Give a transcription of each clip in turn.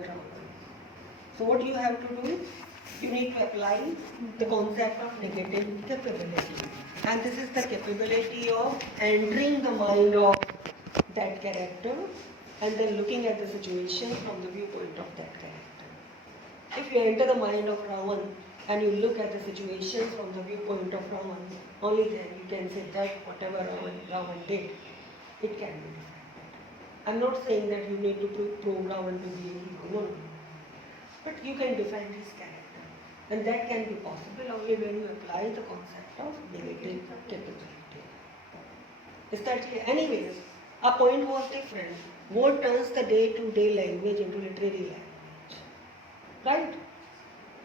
So what you have to do, you need to apply the concept of negative capability. And this is the capability of entering the mind of that character and then looking at the situation from the viewpoint of that character. If you enter the mind of Ravan and you look at the situation from the viewpoint of Ravan, only then you can say that whatever Ravan did, it can be defended. I'm not saying that you need to prove Ravan to be a hero, no. But you can defend his character. And that can be possible only when you apply the concept of negative capability. Is that clear? Anyways, our point was different. What turns the day-to-day language into literary language? Right?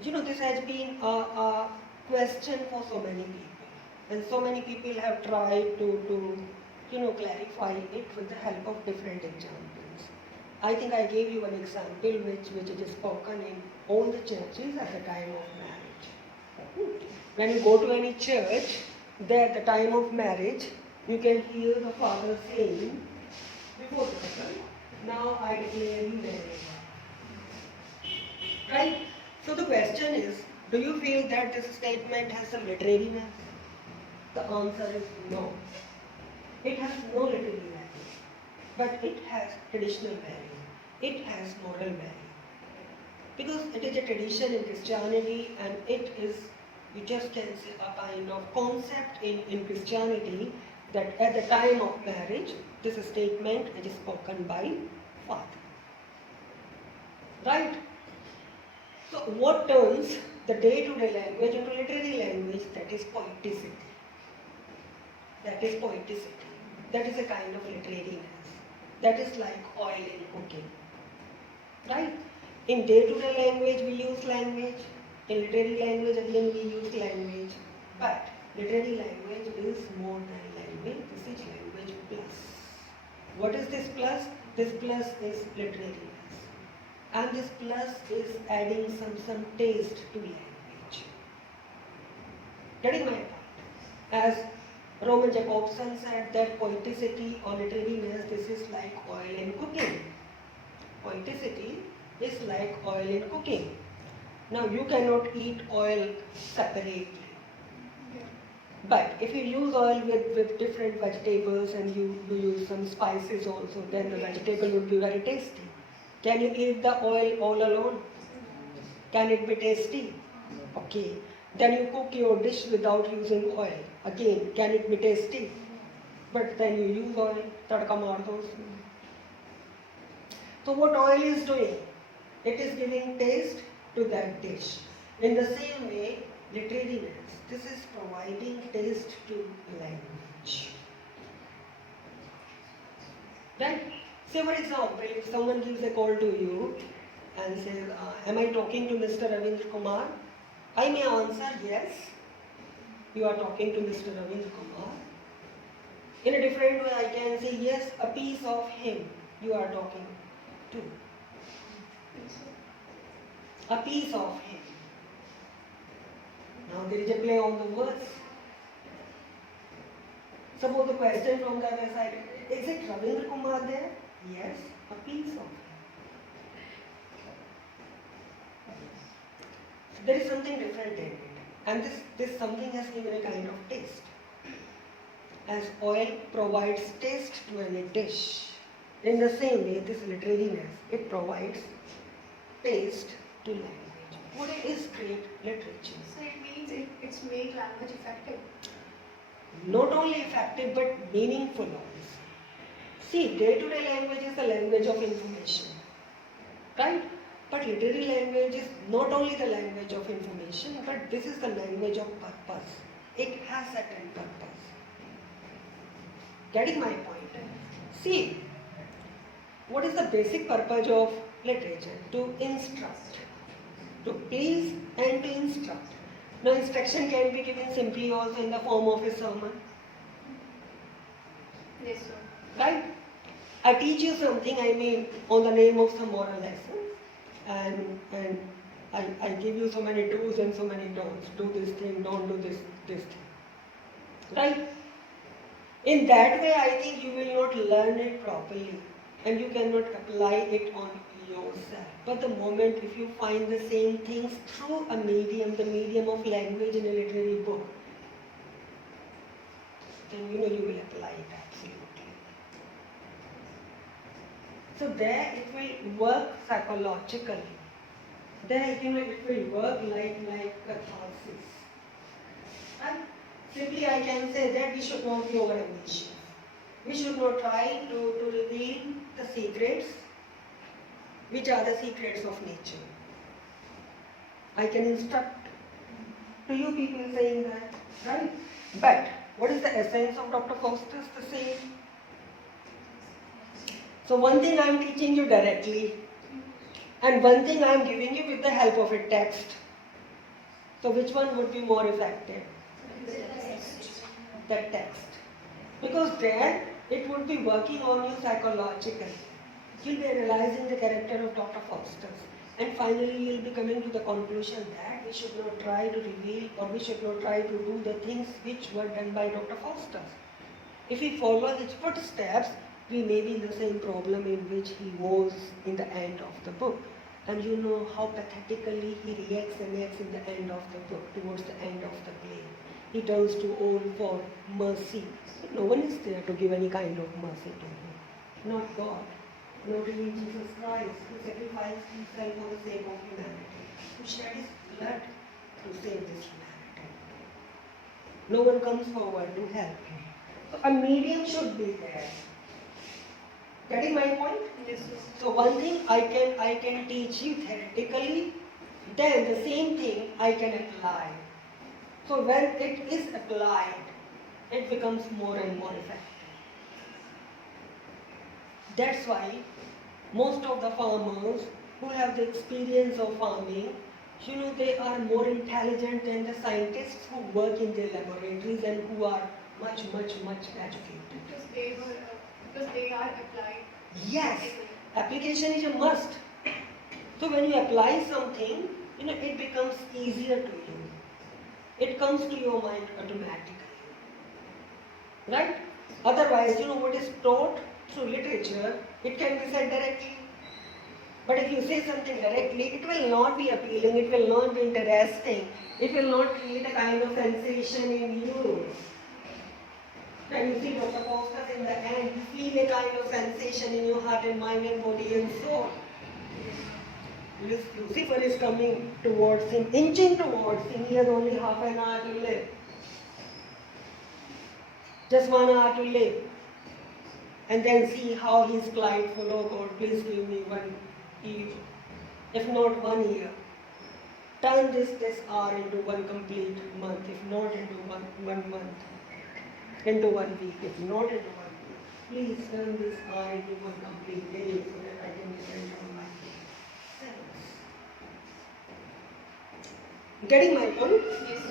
You know, this has been a question for so many people. And so many people have tried to clarify it with the help of different examples. I think I gave you an example which is spoken in all the churches at the time of marriage. When you go to any church, there at the time of marriage, you can hear the father saying, before the couple, now I declare you married. Right? So the question is, do you feel that this statement has some literariness? The answer is no. It has no literary value, but it has traditional value. It has moral value. Because it is a tradition in Christianity and it is, you just can say, a kind of concept in Christianity that at the time of marriage, this statement is spoken by father. Right? So what turns the day-to-day language into literary language? That is poeticity. That is poeticity. That is a kind of literariness. That is like oil in cooking. Right? In day-to-day language, we use language. In literary language, again, we use language. But literary language is more than language. This is language plus. What is this plus? This plus is literariness. And this plus is adding some taste to language. Getting my point? As Roman Jacobson said that poeticity or literariness, this is like oil in cooking. Poeticity is like oil in cooking. Now you cannot eat oil separately. But if you use oil with different vegetables and you use some spices also, then the vegetable would be very tasty. Can you eat the oil all alone? Can it be tasty? Okay. Then you cook your dish without using oil. Again, can it be tasty? But then you use oil, tadka maar do. So what oil is doing? It is giving taste to that dish. In the same way, literariness, this is providing taste to language. Right? Say for example, if someone gives a call to you and says, am I talking to Mr. Ravindra Kumar? I may answer yes, you are talking to Mr. Ravindra Kumar. In a different way, I can say yes, a piece of him you are talking to. A piece of him. Now there is a play on the words. Suppose the question from the other side, is it Ravindra Kumar there? Yes, a piece of him. So there is something different in it. And this something has given a kind of taste. As oil provides taste to any dish, in the same way, this literariness, it provides taste to language. What is great literature? So it means it's made language effective. Not only effective, but meaningful also. See, day-to-day language is the language of information. Right? But literary language is not only the language of information, but this is the language of purpose. It has certain purpose. Getting my point? See, what is the basic purpose of literature? To instruct, to please and to instruct. Now, instruction can be given simply also in the form of a sermon. Yes, sir. Right? I teach you something, I mean, on the name of some moral lesson. And I give you so many do's and so many don'ts. Do this thing, don't do this thing. Right? In that way, I think you will not learn it properly and you cannot apply it on yourself. But the moment if you find the same things through a medium, the medium of language in a literary book, then you will apply it absolutely. So there it will work psychologically. There it will work like catharsis. And simply I can say that we should not be over ambitious. We should not try to reveal the secrets, which are the secrets of nature. I can instruct to you people saying that, right? But what is the essence of Dr. Faustus? The same. So one thing I am teaching you directly, and one thing I am giving you with the help of a text. So which one would be more effective? The text. Because there it would be working on you psychologically. You'll be realizing the character of Dr. Faustus. And finally you'll be coming to the conclusion that we should not try to reveal or we should not try to do the things which were done by Dr. Faustus. If we follow his footsteps, we may be in the same problem in which he was in the end of the book. And you know how pathetically he reacts and acts in the end of the book, towards the end of the play. He turns to all for mercy. No one is there to give any kind of mercy to him. Not God. Not even Jesus Christ, who sacrificed himself for the sake of humanity, who shed his blood to save this humanity. No one comes forward to help him. So a medium should be there. Getting my point? Yes. So one thing I can teach you theoretically, then the same thing I can apply. So when it is applied, it becomes more and more effective. That's why most of the farmers who have the experience of farming, they are more intelligent than the scientists who work in their laboratories and who are much educated. Because they are applied. Yes, application is a must. So when you apply something, it becomes easier to you. It comes to your mind automatically. Right? Otherwise, what is taught through literature, it can be said directly. But if you say something directly, it will not be appealing, it will not be interesting, it will not create a kind of sensation in you. When you see Dr. Faustus in the end, you feel a kind of sensation in your heart and mind and body and soul. Lucifer is coming towards him, inching towards him. He has only half an hour to live. Just 1 hour to live. And then see how he's prideful. Oh God, please give me 1 year. If not 1 year. Turn this hour into 1 complete month. If not into one month. Into 1 week. If not into 1 week. Please turn this hour into 1 complete day so that I can depend on my selves. Getting my point? Yes.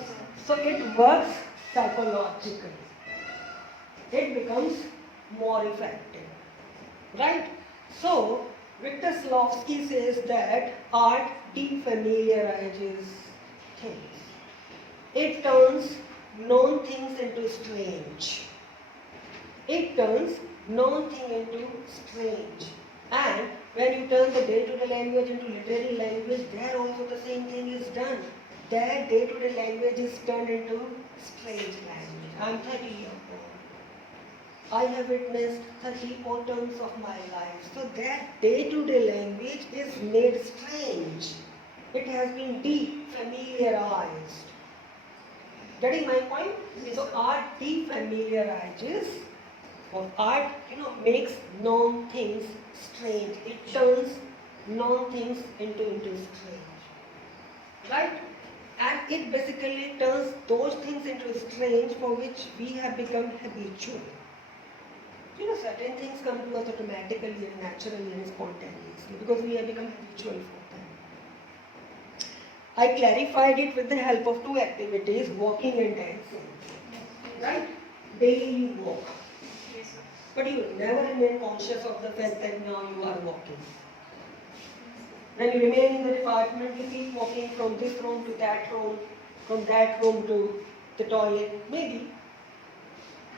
So it works psychologically. It becomes more effective. Right? So, Victor Slofsky says that art defamiliarizes things. It turns known things into strange. It turns known thing into strange. And when you turn the day-to-day language into literary language, there also the same thing is done. That day-to-day language is turned into strange language. I am 30 years old. I have witnessed 30 autumns of my life. So that day-to-day language is made strange. It has been defamiliarized. Getting my point? Yes, So sir. art defamiliarizes, or art, makes known things strange. It turns known things into strange. Right? And it basically turns those things into strange for which we have become habitual. Certain things come to us automatically and naturally and spontaneously because we have become habitual for them. I clarified it with the help of 2 activities, walking and dancing. Right? Daily you walk. Yes, sir. But you never remain conscious of the fact that now you are walking. When you remain in the department, you keep walking from this room to that room, from that room to the toilet, maybe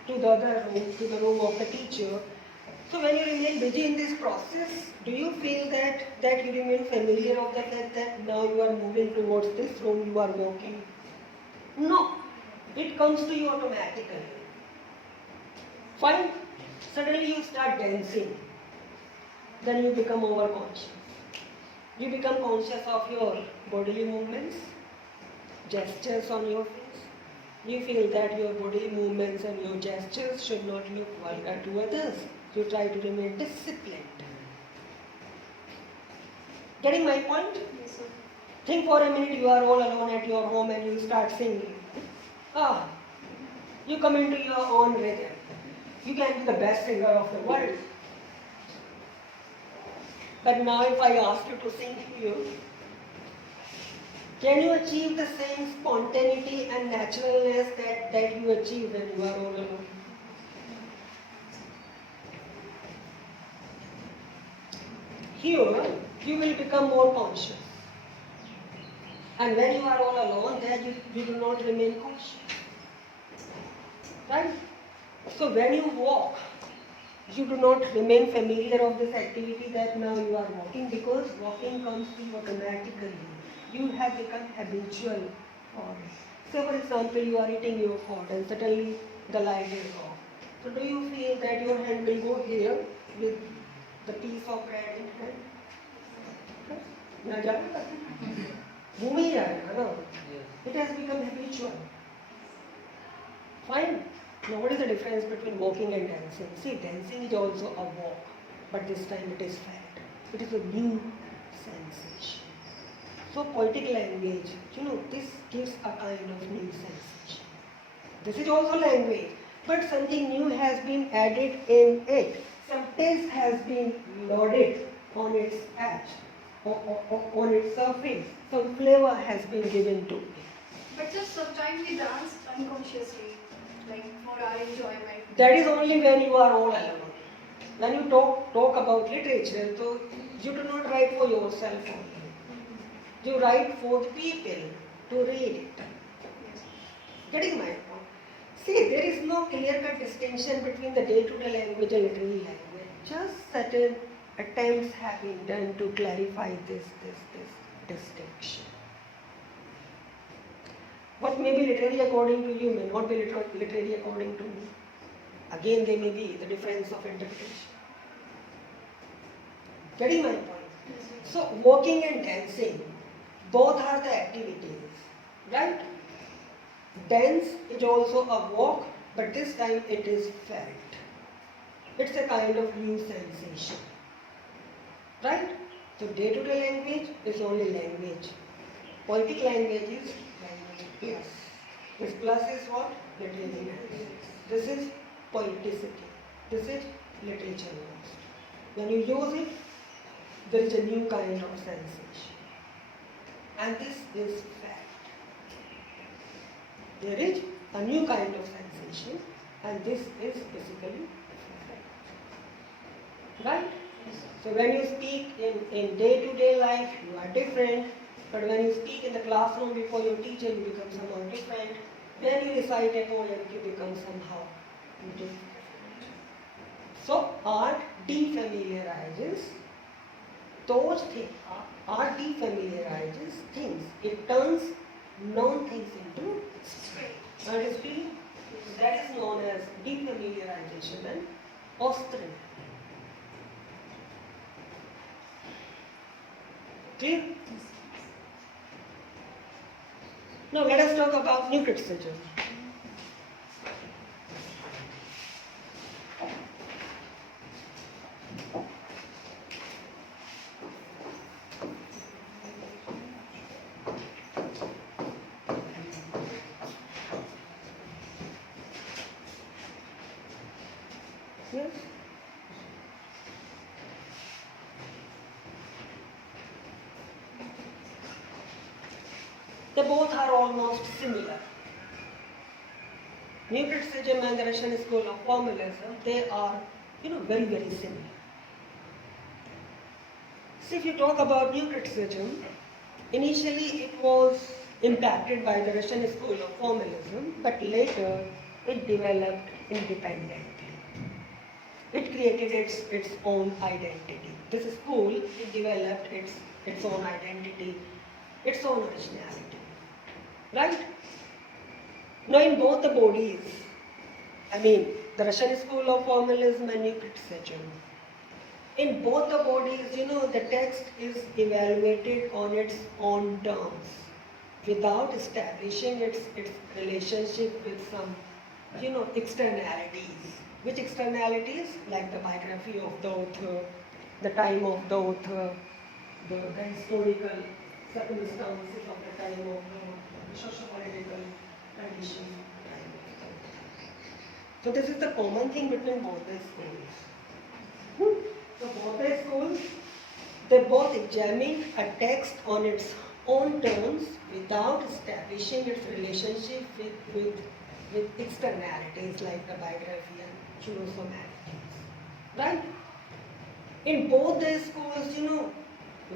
to the other room, to the room of the teacher. So when you remain busy in this process, do you feel that you remain familiar of the fact that now you are moving towards this room, you are walking? No, it comes to you automatically. Fine, suddenly you start dancing, then you become overconscious. You become conscious of your bodily movements, gestures on your face. You feel that your body movements and your gestures should not look vulgar to others. You try to remain disciplined. Getting my point? Yes, sir. Think for a minute you are all alone at your home and you start singing. Ah, you come into your own rhythm. You can be the best singer of the world. But now if I ask you to sing to you, can you achieve the same spontaneity and naturalness that you achieve when you are all alone? Here, you will become more conscious. And when you are all alone, then you do not remain conscious. Right? So when you walk, you do not remain familiar of this activity that now you are walking, because walking comes to you automatically. You have become habitual for it. So for example, you are eating your food and suddenly the light is off. So do you feel that your hand will go here with the piece of bread in hand? ना जाएगा? घूम ही जाएगा ना? It has become habitual. Fine. Now what is the difference between walking and dancing? See, dancing is also a walk, but this time it is felt. It is a new sensation. So poetic language, this gives a kind of new sensation. This is also language, but something new has been added in it. Some taste has been loaded on its edge, on its surface. Some flavor has been given to it. But just sometimes we dance unconsciously, like for our enjoyment. That is only when you are all alone. When you talk about literature, so you do not write for yourself only. You write for the people to read it. Yes. Getting my point? See, there is no clear-cut distinction between the day-to-day language and literary language. Just certain attempts have been done to clarify this distinction. What may be literary according to you may not be literary according to me. Again, they may be the difference of interpretation. Getting my point? So, walking and dancing, both are the activities, right? Dance is also a walk, but this time it is felt. It's a kind of new sensation, right? So, day-to-day language is only language. Poetic language is language plus. This plus is what? Literary language. This is poeticity. This is literature. When you use it, there is a new kind of sensation. And this is fact. There is a new kind of sensation, and this is basically fact. Right? So when you speak in day-to-day life, you are different. But when you speak in the classroom before your teacher, you become somehow different. When you recite a poem, you become somehow different. So art defamiliarizes those things. Art defamiliarizes things. It turns known things into strange. Understand? That is known as defamiliarization and ostracism. Clear? Now let us talk about new criticism. Yes? They both are almost similar. New criticism and the Russian school of formalism, they are, very, very similar. So if you talk about new criticism, initially it was impacted by the Russian school of formalism, but later it developed independently. it created its own identity. This school, it developed its own identity, its own originality. Right? Now in both the bodies, I mean, the Russian school of formalism and new criticism, in both the bodies, the text is evaluated on its own terms without establishing its relationship with some, externalities. Which externalities? Like the biography of the author, the time of the author, the historical circumstances of the time of the socio-political condition. So this is the common thing between both the schools. So both the schools, they both examine a text on its own terms without establishing its relationship with externalities like the biography and pseudo-somatics. Right? In both the schools,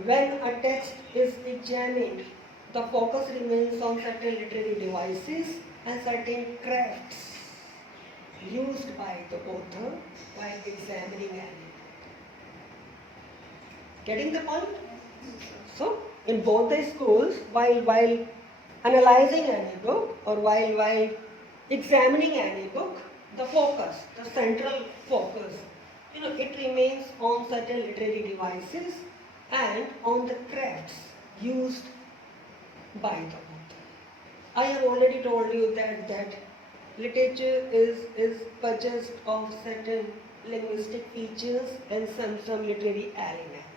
when a text is examined, the focus remains on certain literary devices and certain crafts used by the author while examining an book. Getting the point? So, in both the schools, while analyzing any book or while examining any book, the focus, the central focus, it remains on certain literary devices and on the crafts used by the author. I have already told you that literature is purchased of certain linguistic features and some literary elements.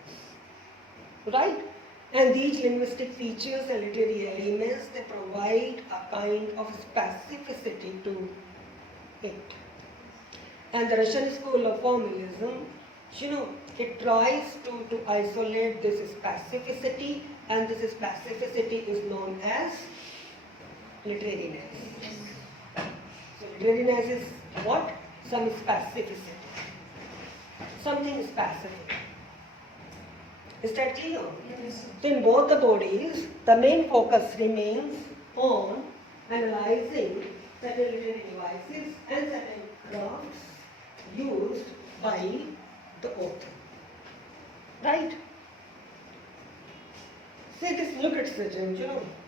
Right? And these linguistic features and literary elements, they provide a kind of specificity to it. And the Russian school of formalism, it tries to isolate this specificity, and this specificity is known as literariness. So literariness is what? Some specificity. Something specific. Is that clear? Yes. So in both the bodies, the main focus remains on analyzing certain literary devices and certain crafts used by the author. Right? See, this new criticism,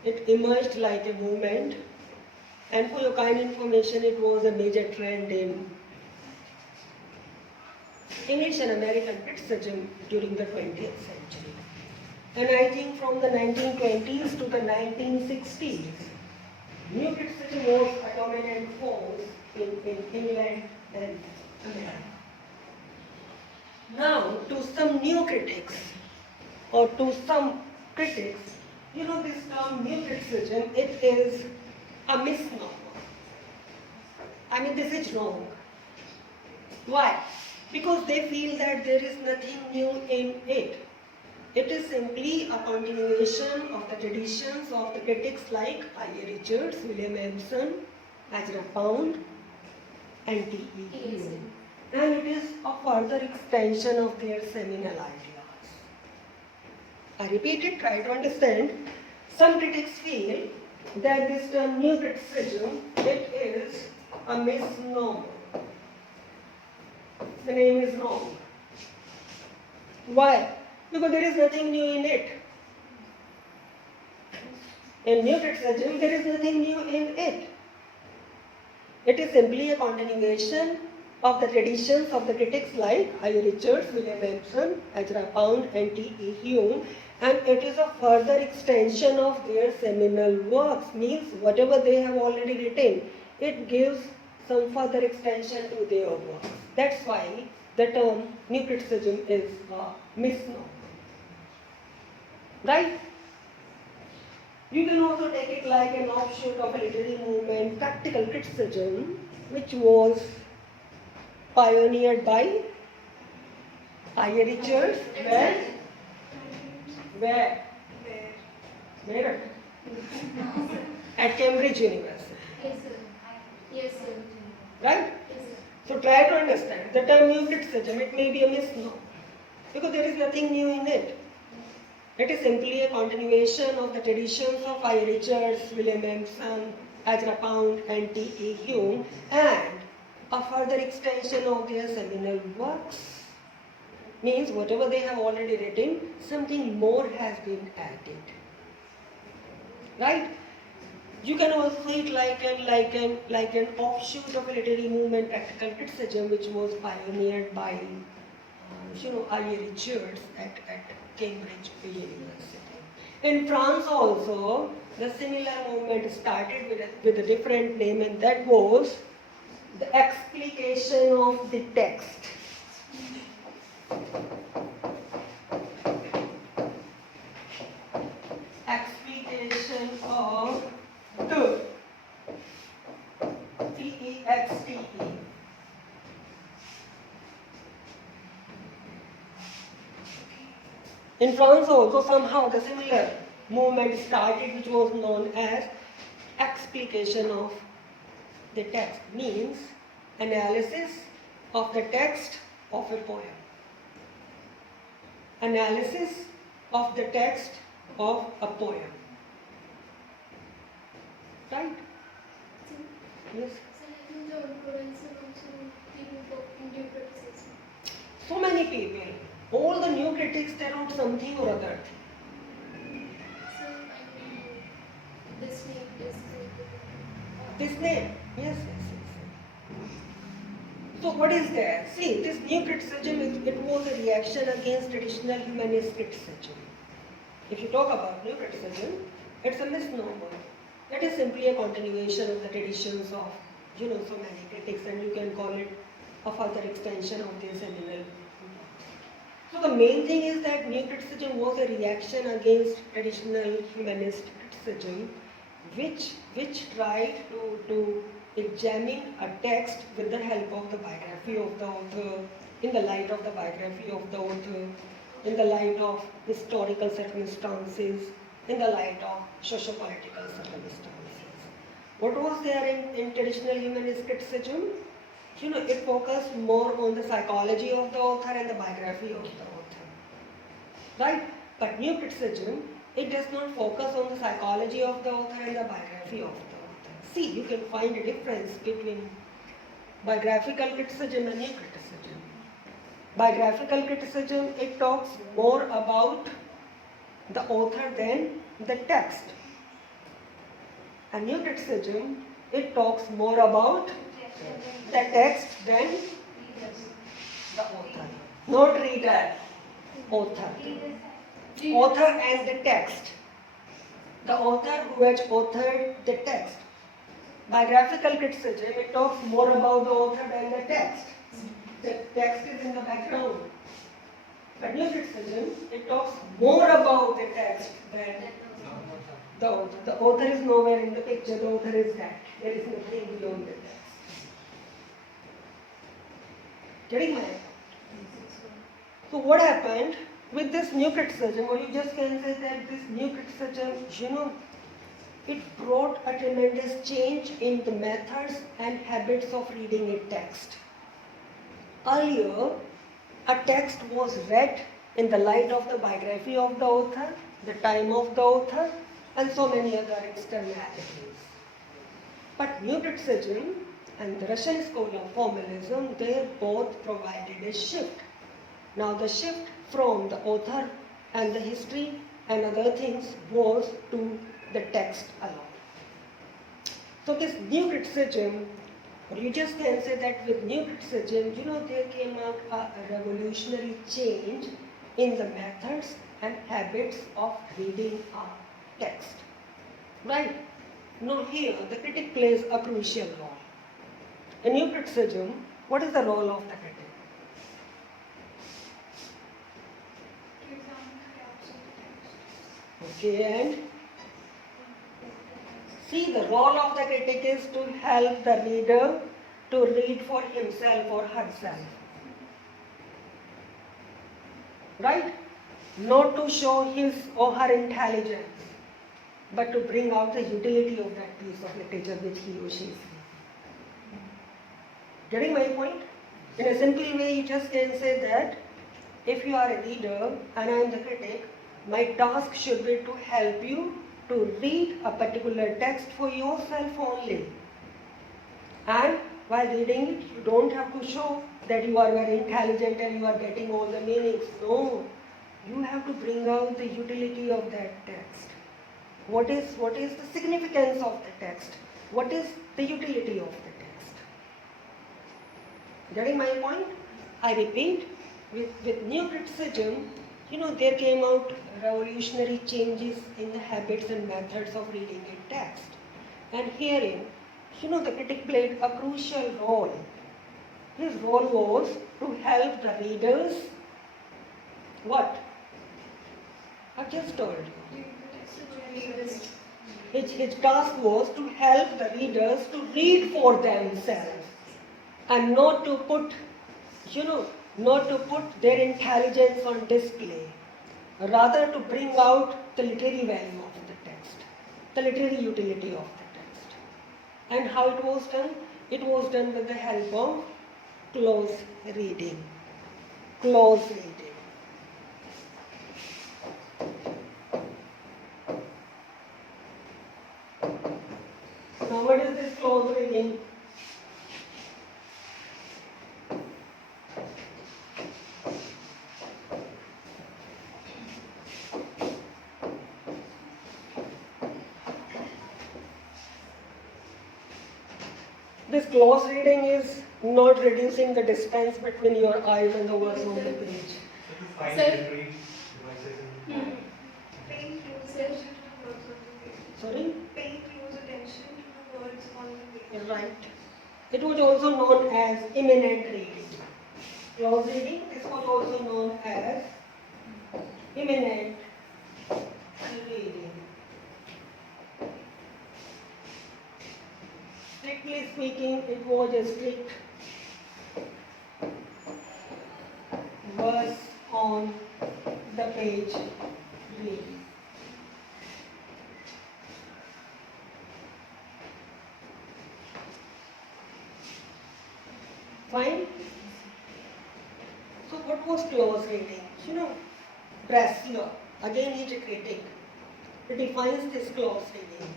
it emerged like a movement, and for your kind information, it was a major trend in English and American criticism during the 20th century. And I think from the 1920s to the 1960s, new criticism was a dominant force in England and America. Now, to some new critics, or to some critics, this term new criticism, it is a misnomer. I mean, this is wrong. Why? Because they feel that there is nothing new in it. It is simply a continuation of the traditions of the critics like I.A. Richards, William Emerson, Ezra Pound, and T.E. Hume. And it is a further extension of their seminal ideas. I repeat it, try to understand. Some critics feel that this term new criticism, it is a misnomer. The name is wrong. Why? Because there is nothing new in it. In new criticism, there is nothing new in it. It is simply a continuation of the traditions of the critics like I.A. Richards, William Emerson, Ezra Pound, and T.E. Hume, and it is a further extension of their seminal works, means whatever they have already written, it gives some further extension to their works. That's why the term new criticism is a misnomer. Right? You can also take it like an offshoot of a literary movement, practical criticism, which was pioneered by I.A. Richards. Where? At Cambridge University. Yes, sir. Yes, sir. Right? Yes, sir. So try to understand. The term new criticism, it may be a misnomer, because there is nothing new in it. It is simply a continuation of the traditions of I. Richards, William Emerson, Ezra Pound, and T.E. Hume, and a further extension of their seminal works. Means whatever they have already written, something more has been added. Right? You can also see it like an offshoot of a literary movement, practical criticism, which was pioneered by early Richards at Cambridge University. In France also, the similar movement started with a different name, and that was the explication of the text. Explication of the Texte. In France also somehow the similar movement started, which was known as explication of the text, means analysis of the text of a poem. Analysis of the text of a poem. Right? Yes? So I think the Florence also people talking to criticism. So many people, all the new critics, they wrote something or other. So I mean, Disney. Disney, yes. So what is there? See, this new criticism, it was a reaction against traditional humanist criticism. If you talk about new criticism, it's a misnomer. It is simply a continuation of the traditions of, so many critics, and you can call it a further extension of their seminal. So the main thing is that new criticism was a reaction against traditional humanist criticism, which tried to examine a text with the help of the biography of the author, in the light of the biography of the author, in the light of historical circumstances, in the light of socio-political circumstances. What was there in traditional humanist criticism? It focused more on the psychology of the author and the biography of the author. Right? But new criticism, it does not focus on the psychology of the author and the biography of the author. See, you can find a difference between biographical criticism and new criticism. Biographical criticism, it talks more about the author than the text. And new criticism, it talks more about the text than the author. Not reader, author. Author and the text. The author who has authored the text. Biographical criticism, it talks more about the author than the text. The text is in the background. But new criticism, it talks more about the text than the author. The author is nowhere in the picture, the author is that. There is nothing beyond the text. Getting my point? So what happened with this new criticism, or you just can say that this new criticism, it brought a tremendous change in the methods and habits of reading a text. Earlier, a text was read in the light of the biography of the author, the time of the author, and so many other externalities. But new criticism and the Russian school of formalism, they both provided a shift. Now the shift from the author and the history and other things was to the text alone. So this new criticism, or you just can say that with new criticism, there came out a revolutionary change in the methods and habits of reading a text. Right? Now here, the critic plays a crucial role. In new criticism, what is the role of the critic? To examine the gaps in the text. Okay, and see, the role of the critic is to help the reader to read for himself or herself. Right? Not to show his or her intelligence, but to bring out the utility of that piece of literature which he or she is reading. Getting my point? In a simple way, you just can say that if you are a reader and I am the critic, my task should be to help you to read a particular text for yourself only and While reading it, you don't have to show that you are very intelligent and you are getting all the meanings. No, you have to bring out the utility of that text. What is the significance of the text? What is the utility of the text? Getting my point? I repeat, with new criticism, there came out revolutionary changes in the habits and methods of reading a text. And herein, the critic played a crucial role. His role was to help the readers. What? I've just told you. His task was to help the readers to read for themselves and not to put their intelligence on display, rather to bring out the literary value of the text, the literary utility of the text. And how it was done? It was done with the help of close reading. Close reading. Now what is this close reading? This close reading is not reducing the distance between your eyes and the words on the page. Sir. Paying close attention to the words on the page. Sorry? Paying close attention to the words on the page. Right. It was also known as imminent reading. Close reading, this was also known as imminent reading. Strictly speaking, it was a strict verse on the page reading. Fine? So what was close reading? Bressler, again he is a critic, he defines this close reading.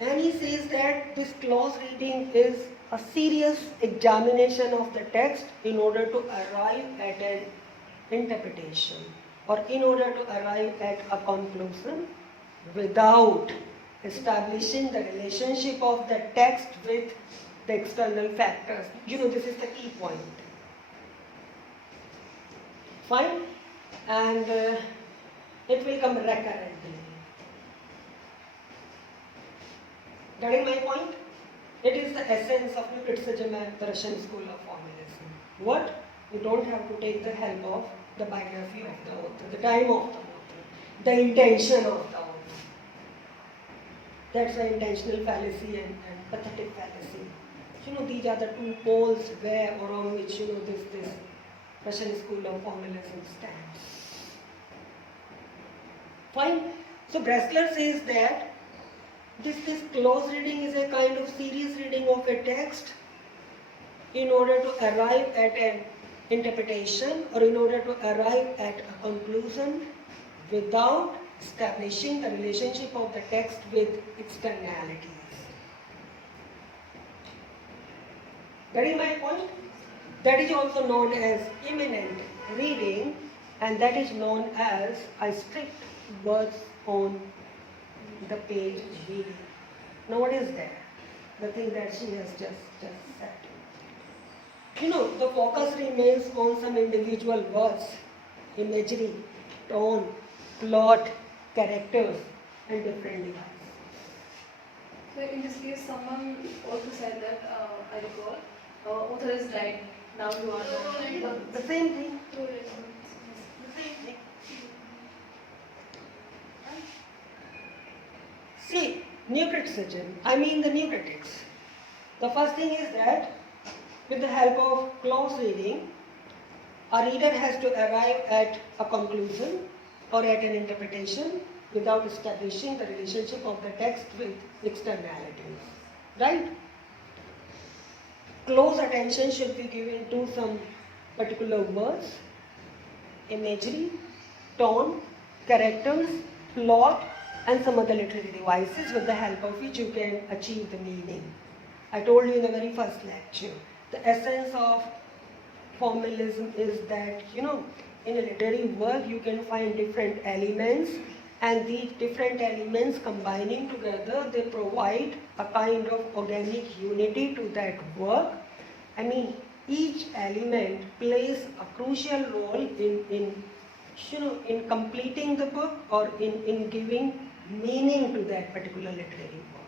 And he says that this close reading is a serious examination of the text in order to arrive at an interpretation or in order to arrive at a conclusion without establishing the relationship of the text with the external factors. This is the key point. Fine? And it will come recurrently. Getting my point? It is the essence of new criticism and the Russian school of formalism. What? You don't have to take the help of the biography of the author, the time of the author, the intention of the author. That's the intentional fallacy and pathetic fallacy. These are the two poles where or on which this Russian school of formalism stands. Fine. So Bressler says that this close reading is a kind of serious reading of a text in order to arrive at an interpretation or in order to arrive at a conclusion without establishing the relationship of the text with externalities. Getting my point? That is also known as imminent reading, and that is known as a strict words on the page reading. Now what is that? The thing that she has just said. The focus remains on some individual words, imagery, tone, plot, characters, and different devices. So in this case, someone also said that, I recall, author has died, now you are The same thing. The same thing. See, new criticism, the new critics. The first thing is that with the help of close reading, a reader has to arrive at a conclusion or at an interpretation without establishing the relationship of the text with externalities. Right? Close attention should be given to some particular words, imagery, tone, characters, plot, and some other literary devices with the help of which you can achieve the meaning. I told you in the very first lecture, the essence of formalism is that, in a literary work you can find different elements, and these different elements combining together, they provide a kind of organic unity to that work. I mean, each element plays a crucial role in completing the book or in giving meaning to that particular literary work.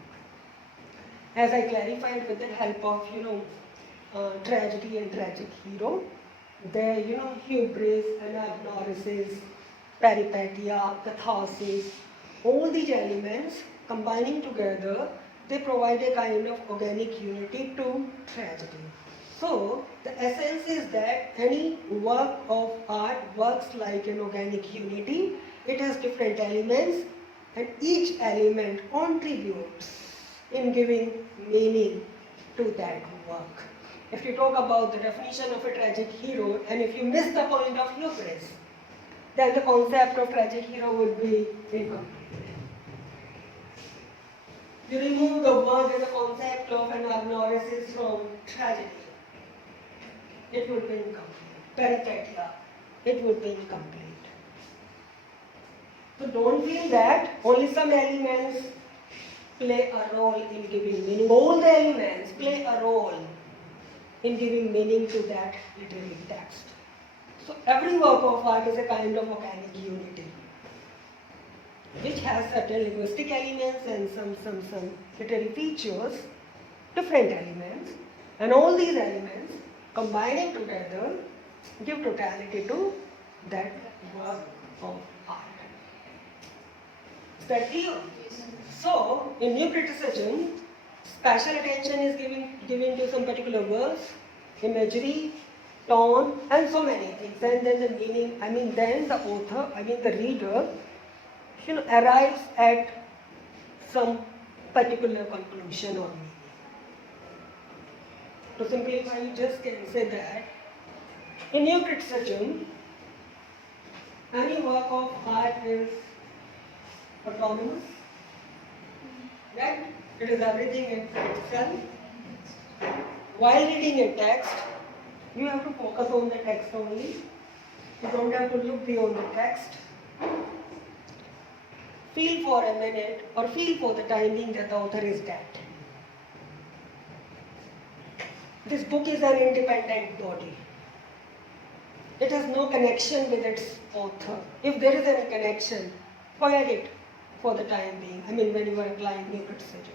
As I clarified with the help of, tragedy and tragic hero, there, hubris, anagnorisis, peripetia, catharsis, all these elements combining together, they provide a kind of organic unity to tragedy. So, the essence is that any work of art works like an organic unity. It has different elements, and each element contributes in giving meaning to that work. If you talk about the definition of a tragic hero, and if you miss the point of hubris, then the concept of tragic hero would be incomplete. You remove the word and the concept of anagnorisis from tragedy, it would be incomplete. Peripetia, it would be incomplete. So don't feel that only some elements play a role in giving meaning. All the elements play a role in giving meaning to that literary text. So every work of art is a kind of organic unity, which has certain linguistic elements and some literary features, different elements, and all these elements combining together give totality to that work of art. Is that clear? So, in new criticism, special attention is given to some particular words, imagery, tone, and so many things. And then the meaning, then the author, the reader, arrives at some particular conclusion or meaning. To simplify, you just can say that in new criticism, any work of art is autonomous, right? It is everything in itself. While reading a text, you have to focus on the text only. You don't have to look beyond the text. Feel for a minute or feel for the time being that the author is dead. This book is an independent body. It has no connection with its author. If there is any connection, forget it for the time being. When you are applying new criticism.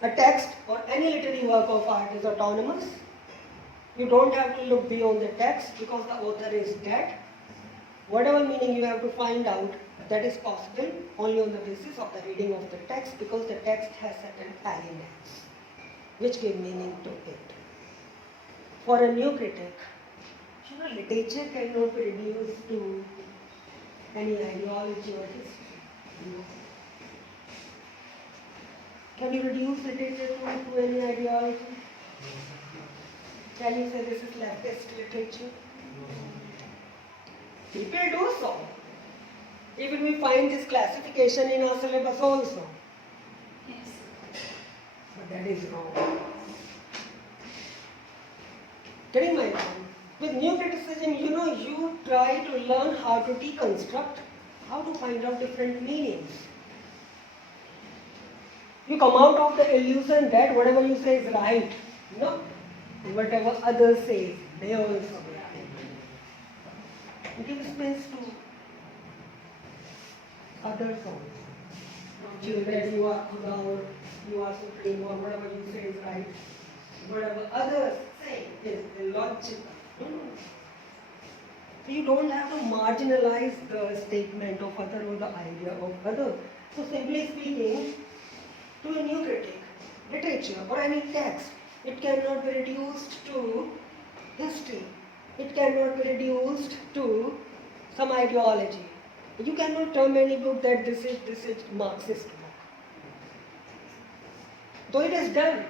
A text or any literary work of art is autonomous. You don't have to look beyond the text because the author is dead. Whatever meaning you have to find out, that is possible only on the basis of the reading of the text, because the text has certain elements which give meaning to it. For a new critic, literature cannot be reduced to any ideology or history. Can you reduce literature to any ideology? Can you say this is leftist literature? People do so. Even we find this classification in our syllabus also. Yes. But that is wrong. Getting my point? With new criticism, you try to learn how to deconstruct, how to find out different meanings. You come out of the illusion that whatever you say is right. No. Whatever others say, they also right. You give space to others also. Children, you are Khuda or you are supreme or whatever you say is right. Whatever others say is illogical. So you don't have to marginalize the statement of other or the idea of other. So simply speaking, to a new critic, literature or any text, it cannot be reduced to history. It cannot be reduced to some ideology. You cannot term any book that this is Marxist book. Though it is done.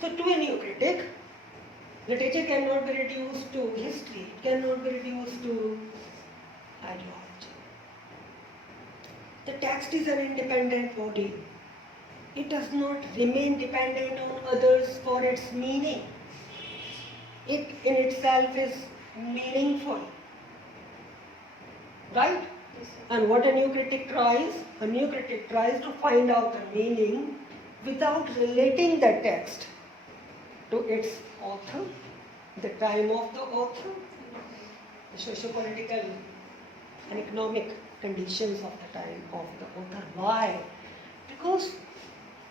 So to a new critic, literature cannot be reduced to history. It cannot be reduced to ideology. The text is an independent body. It does not remain dependent on others for its meaning. It in itself is meaningful. Right? Yes, sir. And what a new critic tries? A new critic tries to find out the meaning without relating the text to its author, the time of the author, the socio-political and economic conditions of the time of the author. Why? Because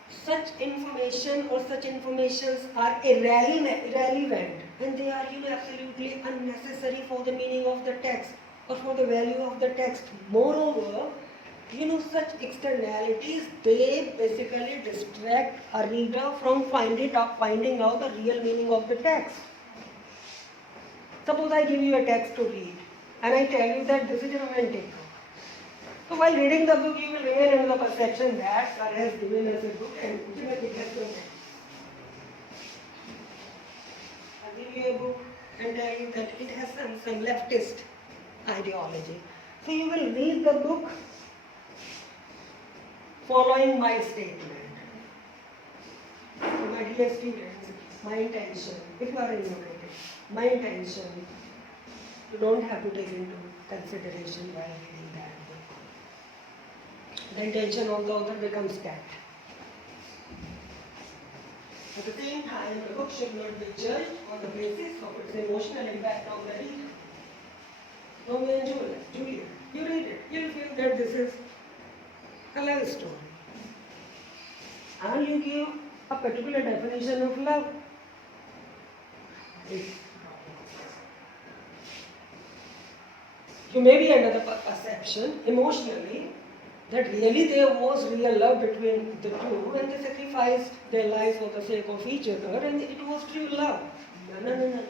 such information or such informations are irrelevant and they are absolutely unnecessary for the meaning of the text or for the value of the text. Moreover, such externalities, they basically distract a reader from finding out the real meaning of the text. Suppose I give you a text to read and I tell you that this is a romantic book. So while reading the book, you will remain under the perception that God has given us a book and it has romantic. I give you a book and tell you that it has some leftist ideology. So you will read the book following my statement. So my dear students, my intention, if you are innovative, my intention, you don't have to take into consideration while reading that book. The intention of the author becomes kept. At the same time, the book should not be judged on the basis of its emotional impact on the reader. Romeo and Juliet, you read it, you'll feel that this is a love story. And you give a particular definition of love. You may be under the perception emotionally that really there was real love between the two and they sacrificed their lives for the sake of each other and it was true love. No.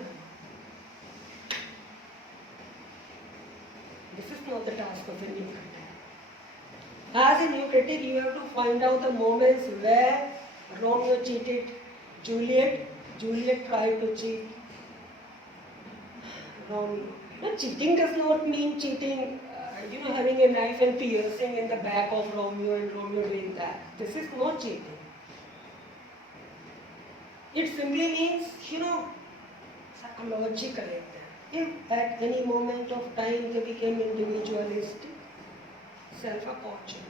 This is not the task of a new critic. As a new critic, you have to find out the moments where Romeo cheated Juliet, Juliet tried to cheat Romeo. Now, cheating does not mean cheating, having a knife and piercing in the back of Romeo and Romeo doing that. This is not cheating. It simply means, psychologically. If at any moment of time they became individualistic, self-opportunist.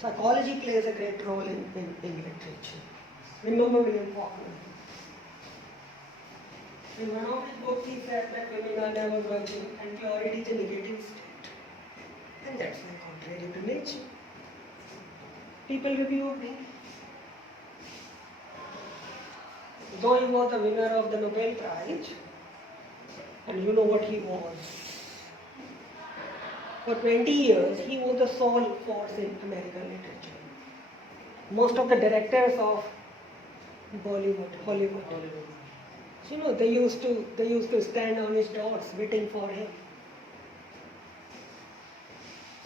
Psychology plays a great role in literature. Remember William Faulkner. In one of his books he said that women are never virgin and purity is a negative state. And that's contrary to nature. People review me. Though he was the winner of the Nobel Prize, and you know what he was. For 20 years, he was the sole force in American literature. Most of the directors of Bollywood, Hollywood, they used to stand on his doors waiting for him.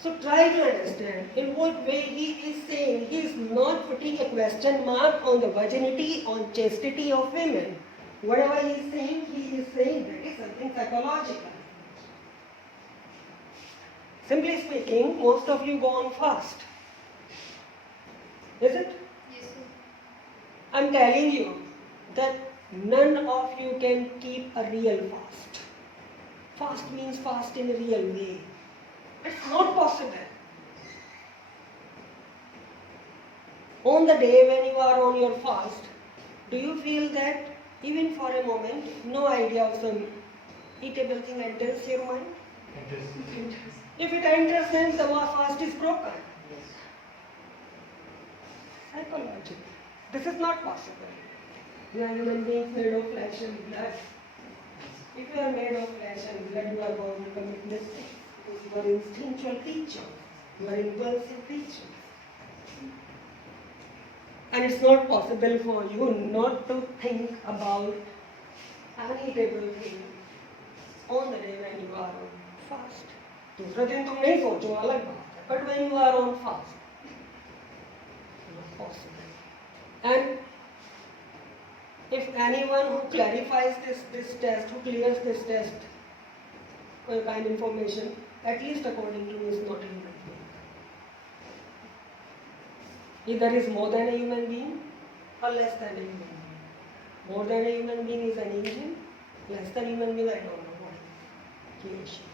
So try to understand in what way he is saying. He is not putting a question mark on the virginity, on chastity of women. Whatever he is saying that is something psychological. Simply speaking, most of you go on fast. Is it? Yes, sir. I'm telling you that none of you can keep a real fast. Fast means fast in a real way. It's not possible. On the day when you are on your fast, do you feel that even for a moment, no idea of some eatable thing enters your mind? If it enters, then the fast is broken. Psychology. This is not possible. We are human beings made of flesh and blood. If you are made of flesh and blood, you are bound to commit mistakes. Because you are instinctual creatures. You are impulsive creatures. And it's not possible for you not to think about any table thing on the day when you are on fast. दूसरे दिन तुम नहीं सोचो अलग बात है. But when you are on fast, it's not possible. And if anyone who clarifies this test, who clears this test, or kind of information, at least according to me, is not a human being. Either is more than a human being or less than a human being. More than a human being is an angel, less than human being, I don't know what is creation.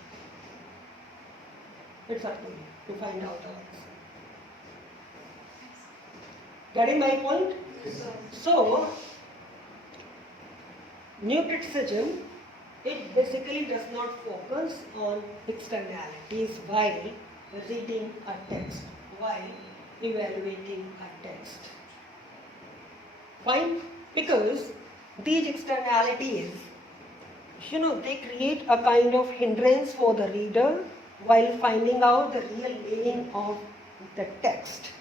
It's up to you to find out the answer. Getting my point? So, new criticism, it basically does not focus on externalities while reading a text, while evaluating a text. Why? Because these externalities, they create a kind of hindrance for the reader while finding out the real meaning of the text.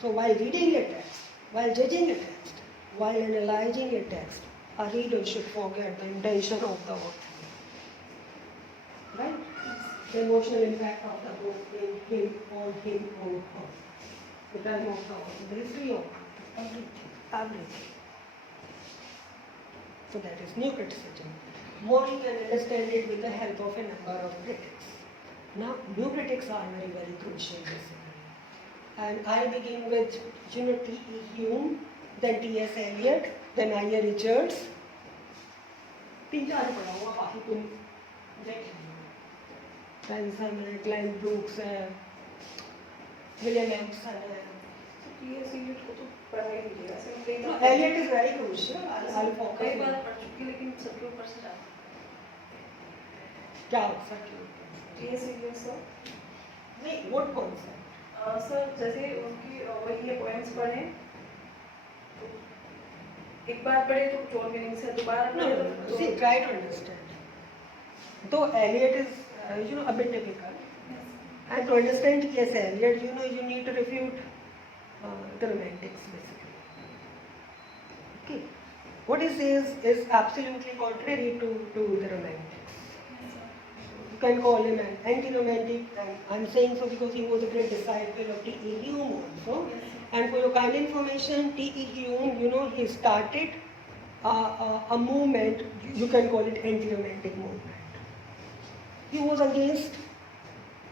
So while reading a text, while judging a text, while analyzing a text, a reader should forget the intention of the author. Right? The emotional impact of the book in him, on her. The time of the author, the history of everything. So that is new criticism. More you can understand it with the help of a number of critics. Now, new critics are very, very crucial basically. And I begin with, T.E. Hume, then T.S. Eliot, then I.A. Richards. तीन चार पढ़ा हुआ बाकी तुम देख लीजिए Ransom है, Glenn Brooks है, William Emerson है. T.S. Eliot को तो पढ़ा ही नहीं गया ऐसे No, Eliot is very crucial. I'll focus. कई बार पढ़ चुकी लेकिन सबके ऊपर से जाता क्या सबके ऊपर? T.S. Eliot सर नहीं, what concept? सर जैसे उनकी वही ये पोएम्स पढ़े तो एक बार पढ़े तो कुछ और मीनिंग से दोबारा पढ़े तो See, try to understand. Though Eliot is, a bit difficult, and to understand T.S. Eliot, you need to refute the romantics basically. Okay, what he says is absolutely contrary to the romantics. You can call him an anti-romantic, and I'm saying so because he was a great disciple of T.E. Hume also. And for your kind information, T.E. Hume, he started a movement, you can call it anti-romantic movement. He was against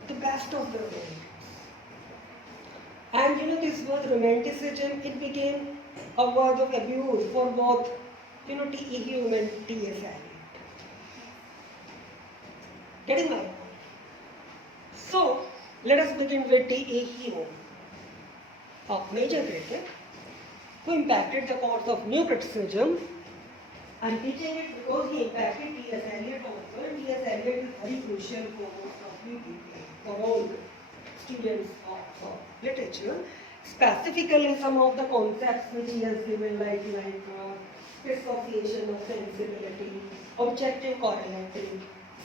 the best of the romantics. And this word romanticism, it became a word of abuse for both, T.E. Hume and T.S. Eliot. Getting my point? So, let us begin with T.E. Hume, a major critic who impacted the course of new criticism. I'm teaching it because he impacted T.S. Eliot also, and T.S. Eliot is very crucial for most of you people, for all students of literature. Specifically, some of the concepts which he has given, like dissociation of sensibility, objective correlative.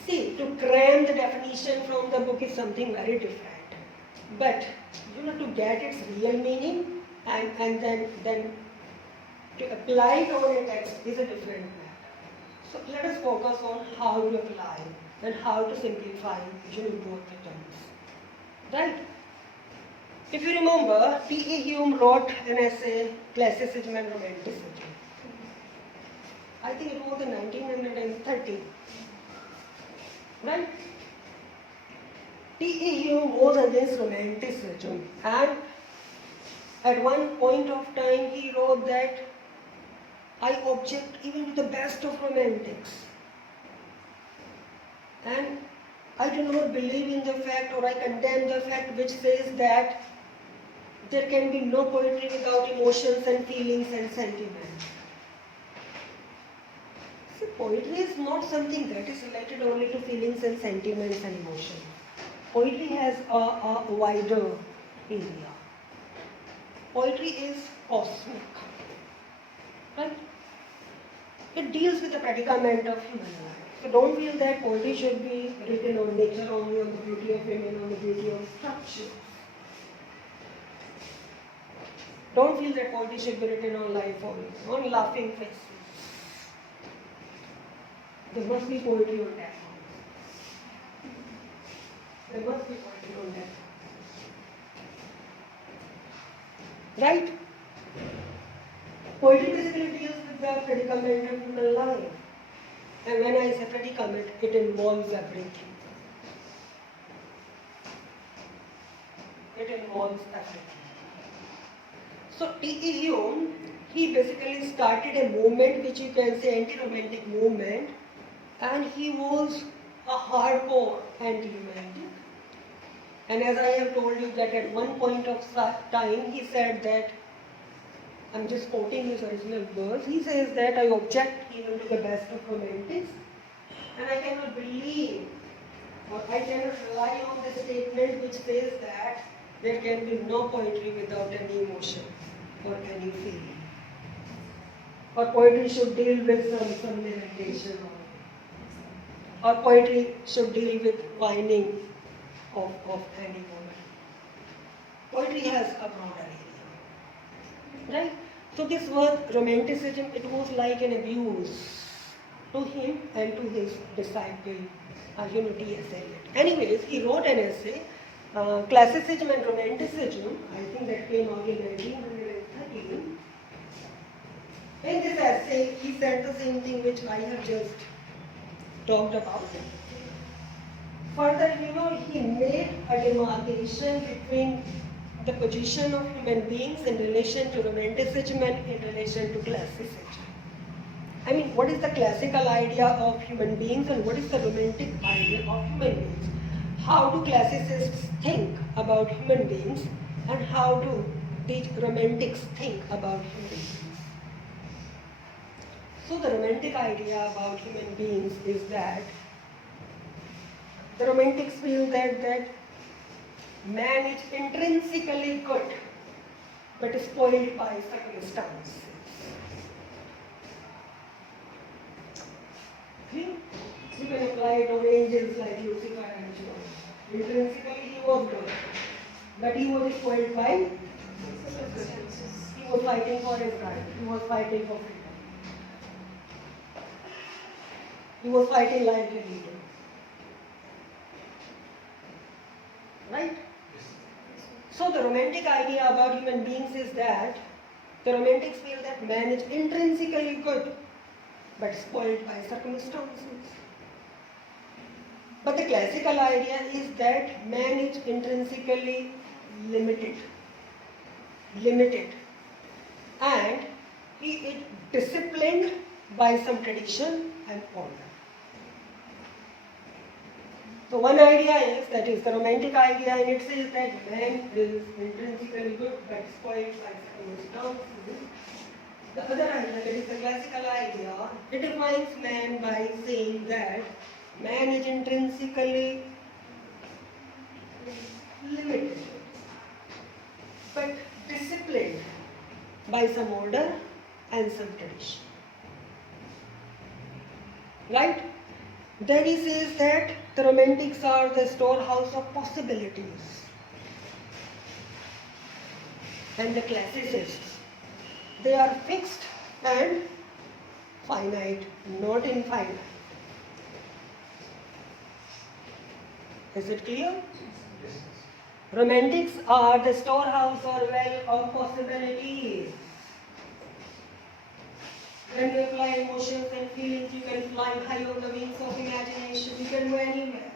See, to cram the definition from the book is something very different. But, to get its real meaning and then to apply it on a text is a different matter. So let us focus on how to apply and how to simplify both the terms. Right? If you remember, T.E. Hume wrote an essay, Classicism and Romanticism. I think it was in 1930. Right? T.E. Hume was against Romanticism, and at one point of time he wrote that I object even to the best of romantics. And I do not believe in the fact, or I condemn the fact which says that there can be no poetry without emotions and feelings and sentiments. See, poetry is not something that is related only to feelings and sentiments and emotions. Poetry has a wider area. Poetry is cosmic. Right? It deals with the predicament of human life. So don't feel that poetry should be written on nature only, on the beauty of women, on the beauty of structure. Don't feel that poetry should be written on life only, on laughing faces. There must be poetry on that. There must be poetry on that. Right? Poetry basically deals with the predicament of human life. And when I say predicament, it involves everything. it involves everything. So T.E. Hume, he basically started a movement which you can say anti-romantic movement, and he was a hardcore anti-romantic. And as I have told you that at one point of time he said that, I'm just quoting his original words, he says that I object even to the best of romantics, and I cannot believe or I cannot rely on the statement which says that there can be no poetry without any emotion or any feeling. Or poetry should deal with some limitation, or poetry should deal with whining of any woman. Poetry has a broader area. Right? So this word romanticism, it was like an abuse to him and to his disciple, T.S. Eliot. Anyways, he wrote an essay, Classicism and Romanticism, I think that came out in 1913. In this essay, he said the same thing which I have just talked about. Further, he made a demarcation between the position of human beings in relation to romanticism and in relation to classicism. I mean, what is the classical idea of human beings and what is the romantic idea of human beings? How do classicists think about human beings and how do the romantics think about human beings? So the romantic idea about human beings is that the romantics feel that man is intrinsically good but is spoiled by circumstances. See? You can apply it on angels like Lucifer and John. Intrinsically he was good, but he was spoiled by circumstances. He was fighting for his right. He was fighting for freedom. He was fighting like a leader. Right? So the romantic idea about human beings is that the romantics feel that man is intrinsically good but spoiled by circumstances. But the classical idea is that man is intrinsically limited, and he is disciplined by some tradition and order. So one idea is, that is the romantic idea, and it says that man is intrinsically good but spoiled by circumstances. The other idea, that is the classical idea, it defines man by saying that man is intrinsically limited but disciplined by some order and some tradition. Right? Then he says that the romantics are the storehouse of possibilities. And the classicists, they are fixed and finite, not infinite. Is it clear? Romantics are the storehouse or well of possibilities. When you apply emotions and feelings, you can fly high on the wings of imagination. You can go anywhere.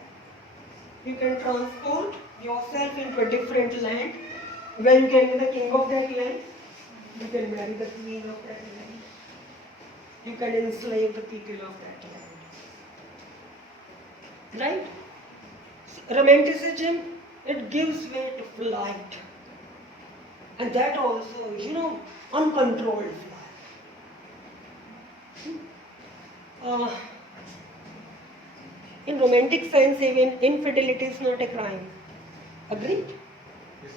You can transport yourself into a different land. When you can be the king of that land, you can marry the queen of that land. You can enslave the people of that land. Right? Romanticism, it gives way to flight. And that also, uncontrolled flight. In romantic sense, even infidelity is not a crime. Agreed? Yes.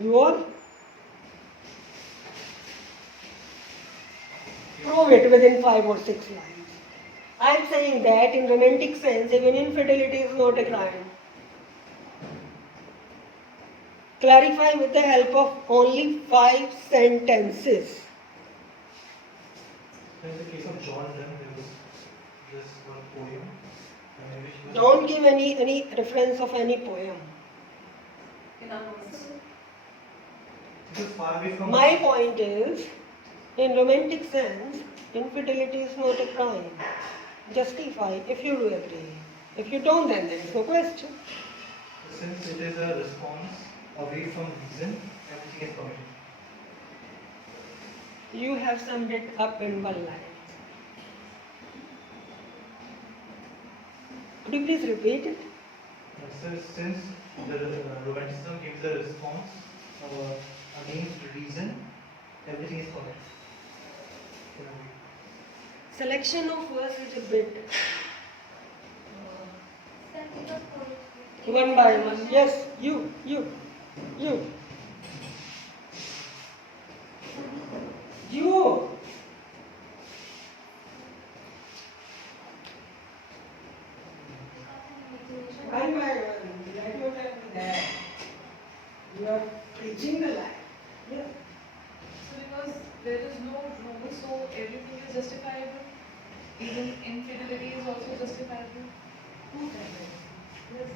You all? Prove it within 5 or 6 lines. I am saying that in romantic sense, even infidelity is not a crime. Clarify with the help of only 5 sentences. In the case of John Donne, there was this one poem. Don't give any reference of any poem. It was far away from. My point is, in romantic sense, infidelity is not a crime. Justify if you do agree. If you don't, then there is no question. since it is a response away from reason, everything is permitted. You have summed it up in one line. Could you please repeat it? So since the romanticism gives a response against reason, everything is permitted. Selection of words is a bit one by one. Yes, you. You. One by one. Let you tell me that. You are preaching the lie. Yes. So because there is no rule, so everything is justifiable. Even infidelity is also justifiable. Who said that? Yes.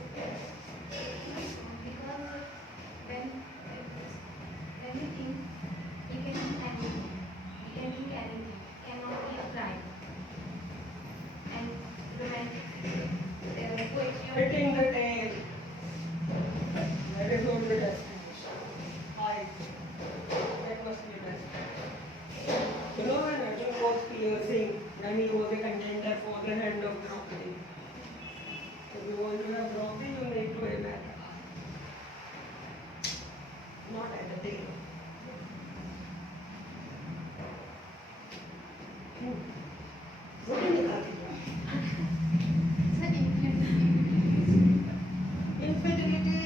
Because when you think you can do anything, cannot be a crime. And romantic poetry Fitting the tail. That is not the destination. Height. That must be the destination. You know when Arjun was piercing, when he was a contender for the hand of Draupadi. If you want to have Draupadi, you need to aim at her. Not at the tail. What do you think? Infidelity,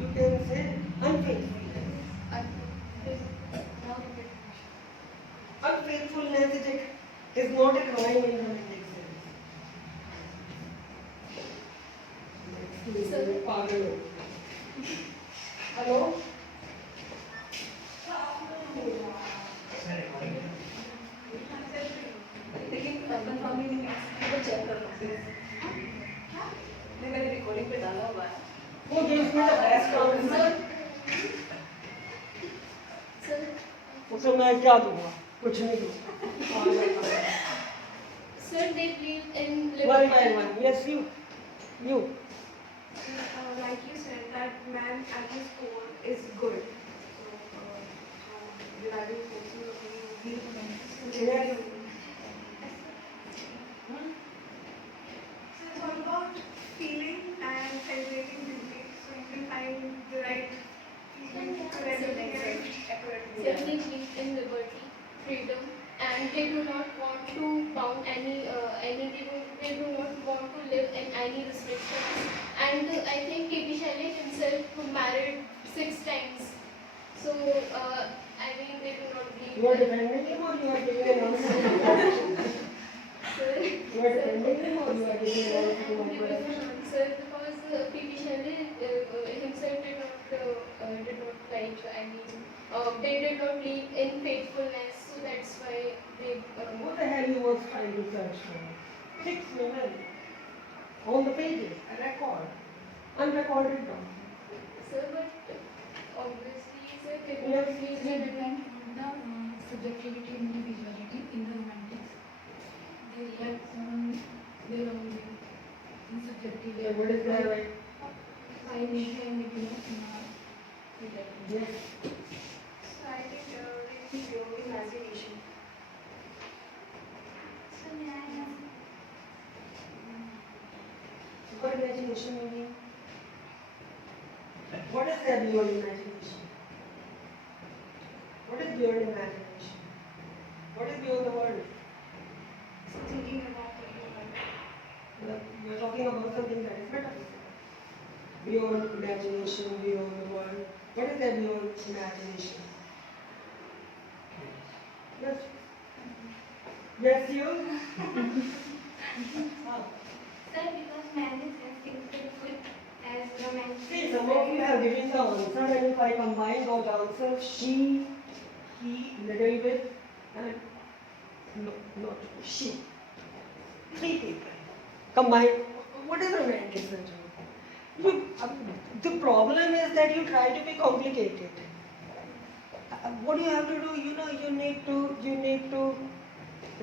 you can say unfaithfulness. Unfaithfulness is not a crime in romantic sense. Sir. Pagal. Hello? लेकिन confirming नहीं है, check कर लो। मैंने recording पे डाला हुआ है। Who gives me the best answer? Sir, उसको मैं क्या दूंगा? कुछ नहीं दूंगा। sir, they believe in One by liberty. one. Yes, you. Like you said, that man at his core is good. So, regarding personal opinion, So it's all about feeling and celebrating beauty. So you can find the right feeling to everything and accurate. Sir, they believe in liberty, freedom, and they do not want to bound they do not want to live in any restrictions. And I think K.P. Shelley himself married 6 times. So I mean they do not believe. You are defending him or you are giving an answer? Sir, You are defending him or you are giving an answer to my give us question? an answer because P.P. Shelley himself did not like they did not believe in faithfulness, so that's why they. What the hell he was trying to search for? 6 women on the pages, a record, unrecorded document. Sir, but obviously, sir, they do Yes, not believe They in depend on the subjectivity and individuality in the romantics. They left their own way in subjectivity. So what is there like? I need and maybe not. Yes. So I think it's your imagination. So may I have What imagination you mean? What is there beyond imagination? What is beyond imagination? What is beyond the world? So thinking about what you want. We are talking about something that is metaphysical. Beyond imagination, beyond the world. What is there beyond imagination? Yes. Yes, you? Ah. Sir, because man is instinctively as romantic. See, some of you have given the answer, and if I combine those answers, she, he, little bit, and no, not she. 3 people. Combine. What is romanticism? The problem is that you try to be complicated. What you have to do, you need to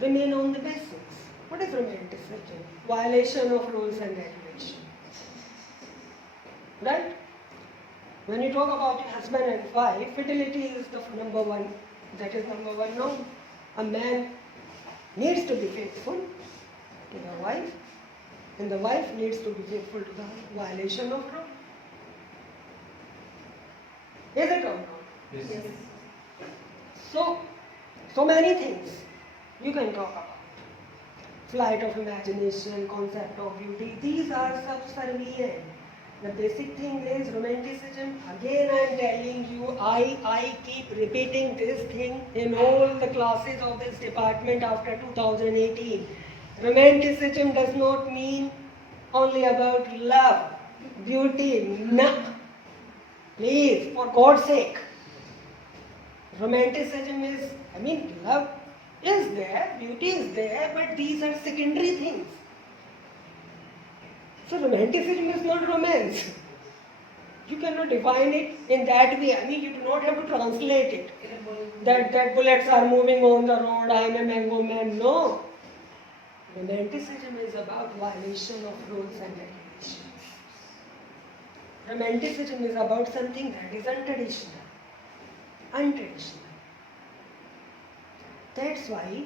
remain on the basics. What is romanticism? Violation of rules and regulations. right? When you talk about husband and wife, fidelity is the number one. That is number one. No, a man needs to be faithful to the wife, and the wife needs to be faithful to the violation of law. Is it or not? Yes. So many things you can talk about. Flight of imagination, concept of beauty, these are subservient. The basic thing is romanticism. Again I am telling you, I keep repeating this thing in all the classes of this department after 2018. Romanticism does not mean only about love, beauty, no. Please, for God's sake. Romanticism is, love is there, beauty is there, but these are secondary things. So romanticism is not romance. You cannot define it in that way. You do not have to translate it. That bullets are moving on the road, I am a mango man. No. Romanticism is about violation of rules and regulations. Romanticism is about something that is untraditional. Untraditional. That's why